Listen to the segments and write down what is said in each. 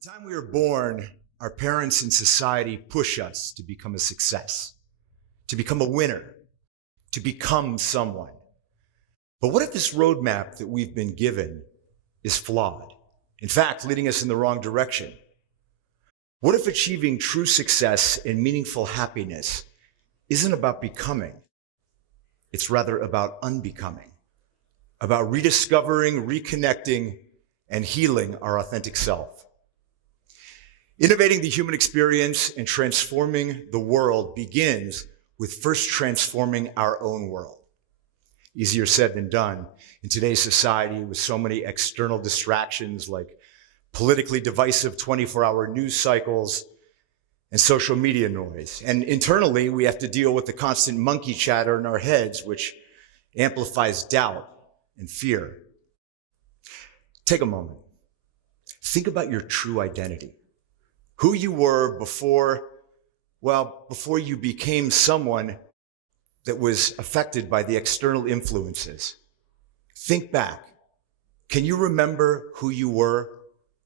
the time we are born, our parents and society push us to become a success, to become a winner, to become someone. But what if this roadmap that we've been given is flawed? In fact, leading us in the wrong direction. What if achieving true success and meaningful happiness isn't about becoming? It's rather about unbecoming, about rediscovering, reconnecting, and healing our authentic self. Innovating the human experience and transforming the world begins with first transforming our own world. Easier said than done in today's society with so many external distractions like politically divisive 24-hour news cycles and social media noise. And internally, we have to deal with the constant monkey chatter in our heads, which amplifies doubt and fear. Take a moment. Think about your true identity. Who you were before you became someone that was affected by the external influences. Think back. Can you remember who you were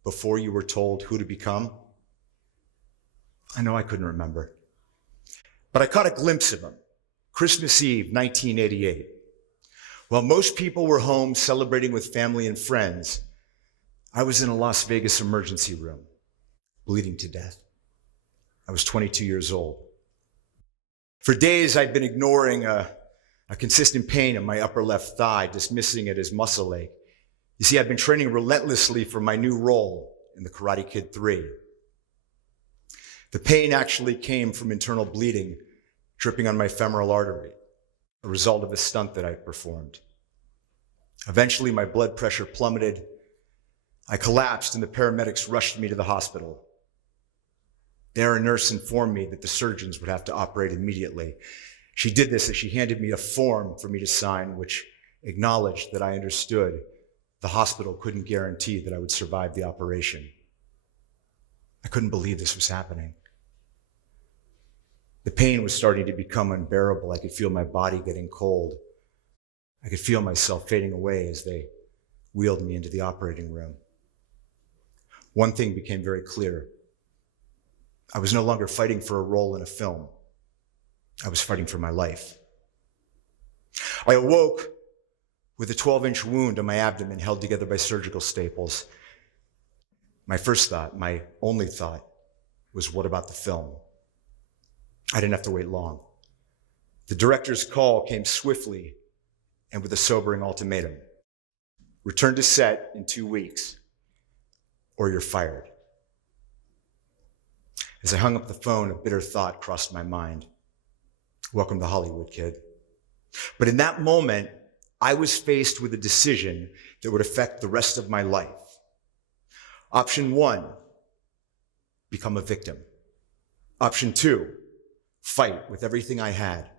before you were told who to become? I know I couldn't remember. But I caught a glimpse of him. Christmas Eve, 1988. While most people were home celebrating with family and friends, I was in a Las Vegas emergency room, bleeding to death. I was 22 years old. For days, I'd been ignoring a consistent pain in my upper left thigh, dismissing it as muscle ache. You see, I'd been training relentlessly for my new role in the Karate Kid 3. The pain actually came from internal bleeding, dripping on my femoral artery, a result of a stunt that I performed. Eventually, my blood pressure plummeted. I collapsed and the paramedics rushed me to the hospital. There, a nurse informed me that the surgeons would have to operate immediately. She did this as she handed me a form for me to sign, which acknowledged that I understood the hospital couldn't guarantee that I would survive the operation. I couldn't believe this was happening. The pain was starting to become unbearable. I could feel my body getting cold. I could feel myself fading away as they wheeled me into the operating room. One thing became very clear. I was no longer fighting for a role in a film. I was fighting for my life. I awoke with a 12-inch wound on my abdomen held together by surgical staples. My first thought, my only thought, was what about the film? I didn't have to wait long. The director's call came swiftly and with a sobering ultimatum. Return to set in 2 weeks, or you're fired. As I hung up the phone, a bitter thought crossed my mind. Welcome to Hollywood, kid. But in that moment, I was faced with a decision that would affect the rest of my life. Option 1, become a victim. Option 2, fight with everything I had.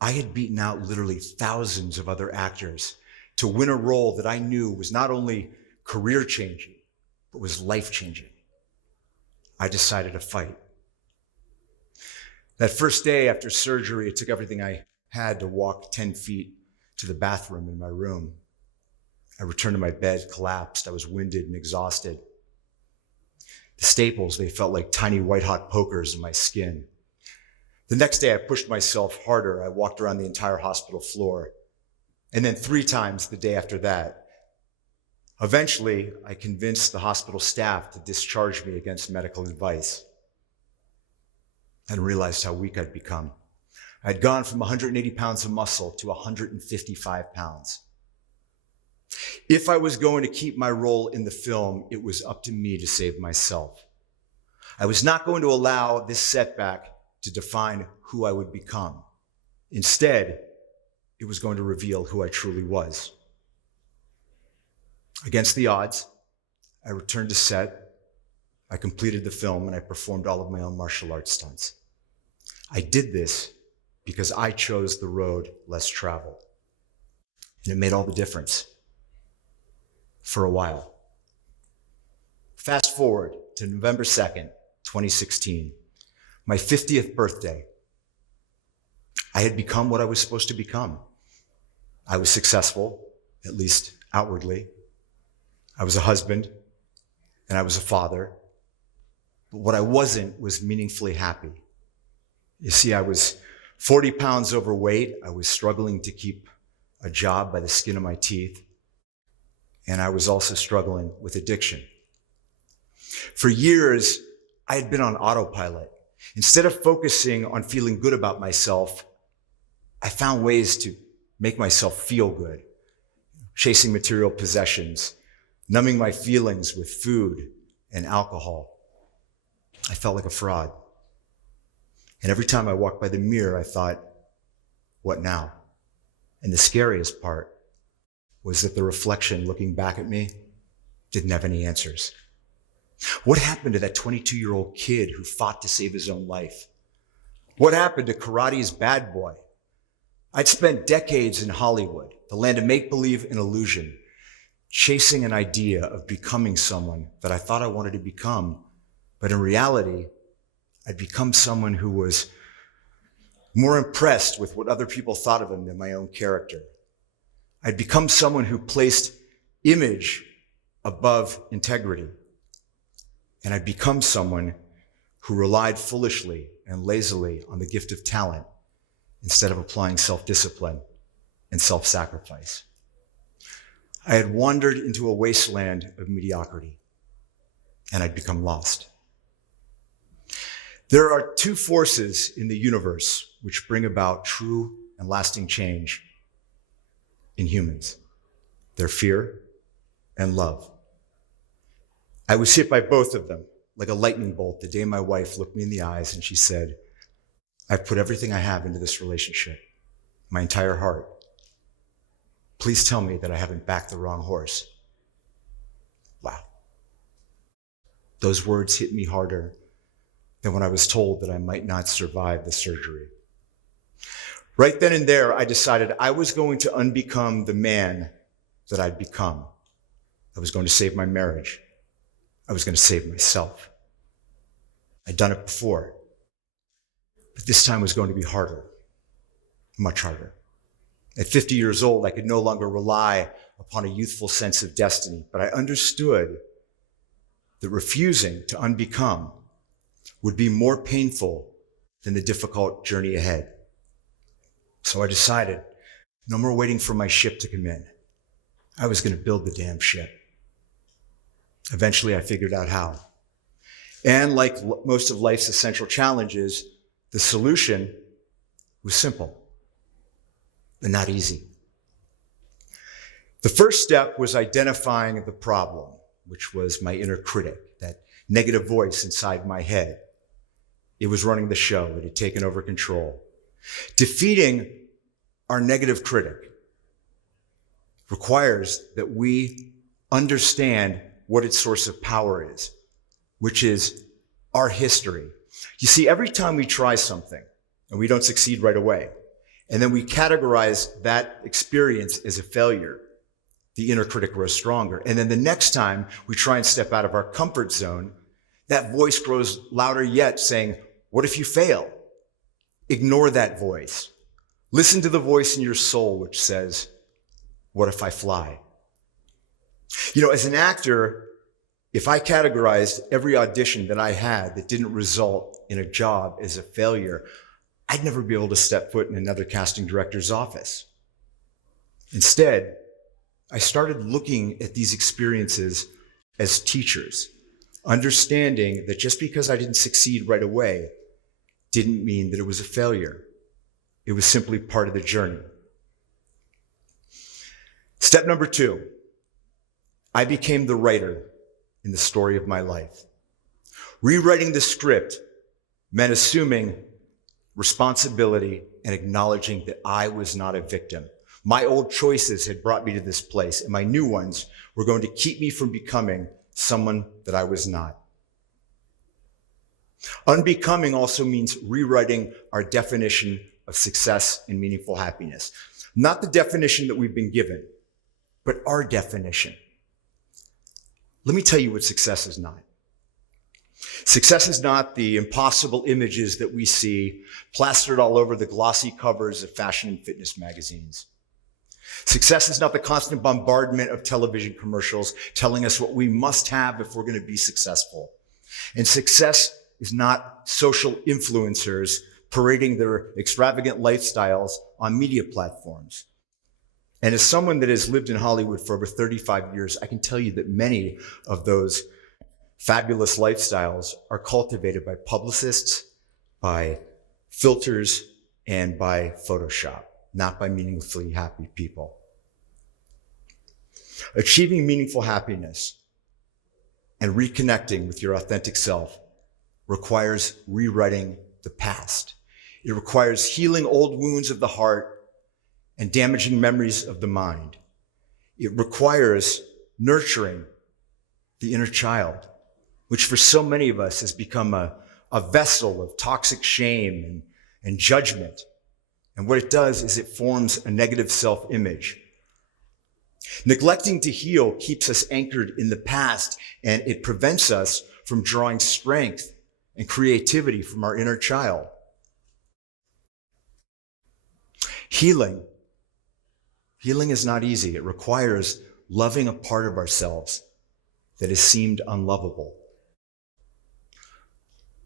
I had beaten out literally thousands of other actors to win a role that I knew was not only career-changing, but was life-changing. I decided to fight. That first day after surgery, it took everything I had to walk 10 feet to the bathroom in my room. I returned to my bed, collapsed. I was winded and exhausted. The staples, they felt like tiny white-hot pokers in my skin. The next day, I pushed myself harder. I walked around the entire hospital floor. And then 3 times the day after that. Eventually, I convinced the hospital staff to discharge me against medical advice. And realized how weak I'd become. I'd gone from 180 pounds of muscle to 155 pounds. If I was going to keep my role in the film, it was up to me to save myself. I was not going to allow this setback to define who I would become. Instead, it was going to reveal who I truly was. Against the odds, I returned to set, I completed the film, and I performed all of my own martial arts stunts. I did this because I chose the road less traveled. And it made all the difference. For a while. Fast forward to November 2nd, 2016, my 50th birthday. I had become what I was supposed to become. I was successful, at least outwardly. I was a husband, and I was a father. But what I wasn't was meaningfully happy. You see, I was 40 pounds overweight. I was struggling to keep a job by the skin of my teeth. And I was also struggling with addiction. For years, I had been on autopilot. Instead of focusing on feeling good about myself, I found ways to make myself feel good, chasing material possessions, numbing my feelings with food and alcohol. I felt like a fraud. And every time I walked by the mirror, I thought, what now? And the scariest part was that the reflection looking back at me didn't have any answers. What happened to that 22-year-old kid who fought to save his own life? What happened to karate's bad boy? I'd spent decades in Hollywood, the land of make-believe and illusion, chasing an idea of becoming someone that I thought I wanted to become. But in reality, I'd become someone who was more impressed with what other people thought of him than my own character. I'd become someone who placed image above integrity. And I'd become someone who relied foolishly and lazily on the gift of talent instead of applying self-discipline and self-sacrifice. I had wandered into a wasteland of mediocrity, and I'd become lost. There are two forces in the universe which bring about true and lasting change in humans. They're fear and love. I was hit by both of them like a lightning bolt the day my wife looked me in the eyes and she said, I've put everything I have into this relationship, my entire heart. Please tell me that I haven't backed the wrong horse. Wow. Those words hit me harder than when I was told that I might not survive the surgery. Right then and there, I decided I was going to unbecome the man that I'd become. I was going to save my marriage. I was going to save myself. I'd done it before, but this time was going to be harder, much harder. At 50 years old, I could no longer rely upon a youthful sense of destiny, but I understood that refusing to unbecome would be more painful than the difficult journey ahead. So I decided, no more waiting for my ship to come in. I was going to build the damn ship. Eventually, I figured out how. And like most of life's essential challenges, the solution was simple, but not easy. The first step was identifying the problem, which was my inner critic, that negative voice inside my head. It was running the show. It had taken over control. Defeating our negative critic requires that we understand what its source of power is, which is our history. You see, every time we try something and we don't succeed right away, and then we categorize that experience as a failure, the inner critic grows stronger. And then the next time we try and step out of our comfort zone, that voice grows louder yet, saying, what if you fail? Ignore that voice. Listen to the voice in your soul which says, what if I fly? You know, as an actor, if I categorized every audition that I had that didn't result in a job as a failure, I'd never be able to step foot in another casting director's office. Instead, I started looking at these experiences as teachers, understanding that just because I didn't succeed right away didn't mean that it was a failure. It was simply part of the journey. Step number 2, I became the writer in the story of my life. Rewriting the script meant assuming responsibility and acknowledging that I was not a victim. My old choices had brought me to this place, and my new ones were going to keep me from becoming someone that I was not. Unbecoming also means rewriting our definition of success and meaningful happiness. Not the definition that we've been given, but our definition. Let me tell you what success is not. Success is not the impossible images that we see plastered all over the glossy covers of fashion and fitness magazines. Success is not the constant bombardment of television commercials telling us what we must have if we're going to be successful. And success is not social influencers parading their extravagant lifestyles on media platforms. And as someone that has lived in Hollywood for over 35 years, I can tell you that many of those fabulous lifestyles are cultivated by publicists, by filters, and by Photoshop, not by meaningfully happy people. Achieving meaningful happiness and reconnecting with your authentic self requires rewriting the past. It requires healing old wounds of the heart and damaging memories of the mind. It requires nurturing the inner child, which for so many of us has become a vessel of toxic shame and judgment. And what it does is it forms a negative self-image. Neglecting to heal keeps us anchored in the past, and it prevents us from drawing strength and creativity from our inner child. Healing is not easy. It requires loving a part of ourselves that has seemed unlovable.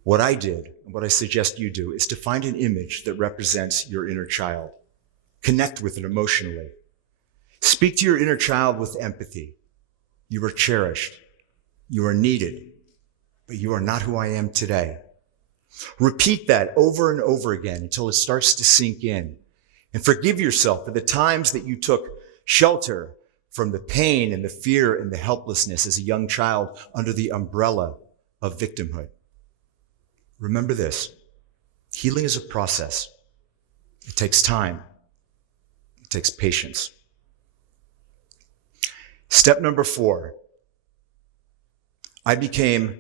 What I did, and what I suggest you do, is to find an image that represents your inner child. Connect with it emotionally. Speak to your inner child with empathy. You are cherished. You are needed, but you are not who I am today. Repeat that over and over again until it starts to sink in. And forgive yourself for the times that you took shelter from the pain and the fear and the helplessness as a young child under the umbrella of victimhood. Remember this: healing is a process. It takes time. It takes patience. Step number 4, I became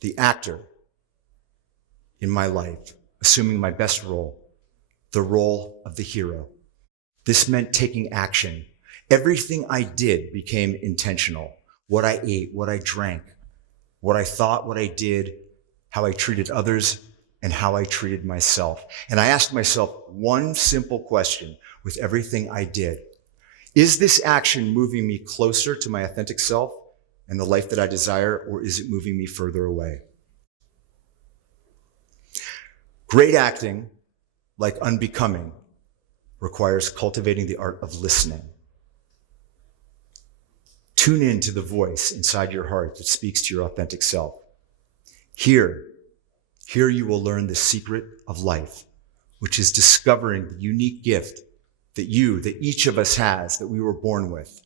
the actor in my life, assuming my best role, the role of the hero. This meant taking action. Everything I did became intentional. What I ate, what I drank, what I thought, what I did, how I treated others, and how I treated myself. And I asked myself one simple question with everything I did. Is this action moving me closer to my authentic self and the life that I desire, or is it moving me further away? Great acting, like unbecoming, requires cultivating the art of listening. Tune in to the voice inside your heart that speaks to your authentic self. Here you will learn the secret of life, which is discovering the unique gift that each of us has, that we were born with.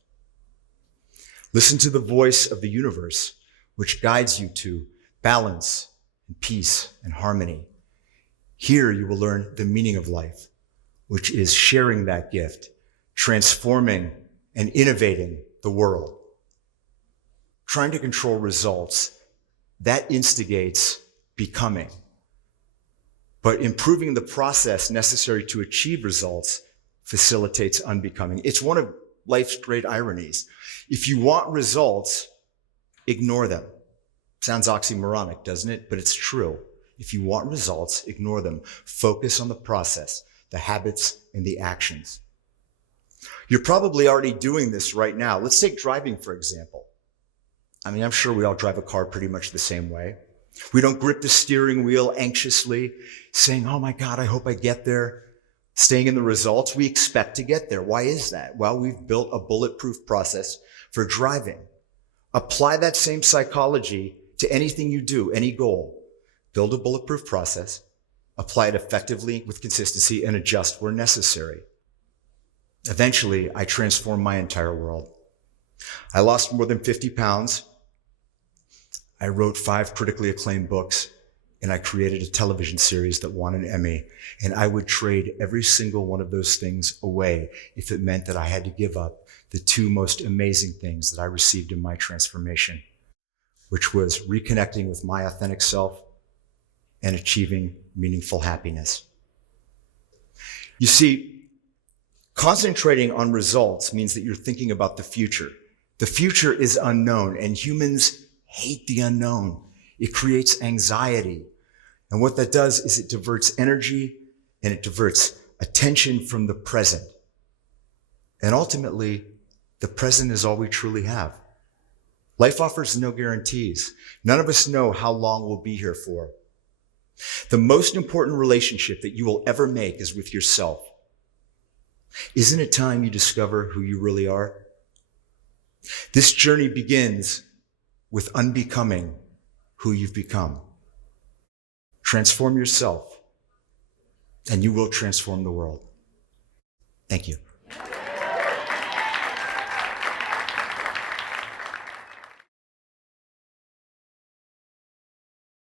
Listen to the voice of the universe, which guides you to balance and peace and harmony. Here you will learn the meaning of life, which is sharing that gift, transforming and innovating the world. Trying to control results, that instigates becoming. But improving the process necessary to achieve results facilitates unbecoming. It's one of life's great ironies. If you want results, ignore them. Sounds oxymoronic, doesn't it? But it's true. If you want results, ignore them. Focus on the process, the habits, and the actions. You're probably already doing this right now. Let's take driving, for example. I mean, I'm sure we all drive a car pretty much the same way. We don't grip the steering wheel anxiously, saying, oh my God, I hope I get there. Staying in the results, we expect to get there. Why is that? Well, we've built a bulletproof process for driving. Apply that same psychology to anything you do, any goal. Build a bulletproof process, apply it effectively with consistency, and adjust where necessary. Eventually, I transformed my entire world. I lost more than 50 pounds. I wrote 5 critically acclaimed books, and I created a television series that won an Emmy. And I would trade every single one of those things away if it meant that I had to give up the 2 most amazing things that I received in my transformation, which was reconnecting with my authentic self and achieving meaningful happiness. You see, concentrating on results means that you're thinking about the future. The future is unknown, and humans hate the unknown. It creates anxiety. And what that does is it diverts energy and it diverts attention from the present. And ultimately, the present is all we truly have. Life offers no guarantees. None of us know how long we'll be here for. The most important relationship that you will ever make is with yourself. Isn't it time you discover who you really are? This journey begins with unbecoming who you've become. Transform yourself, and you will transform the world. Thank you.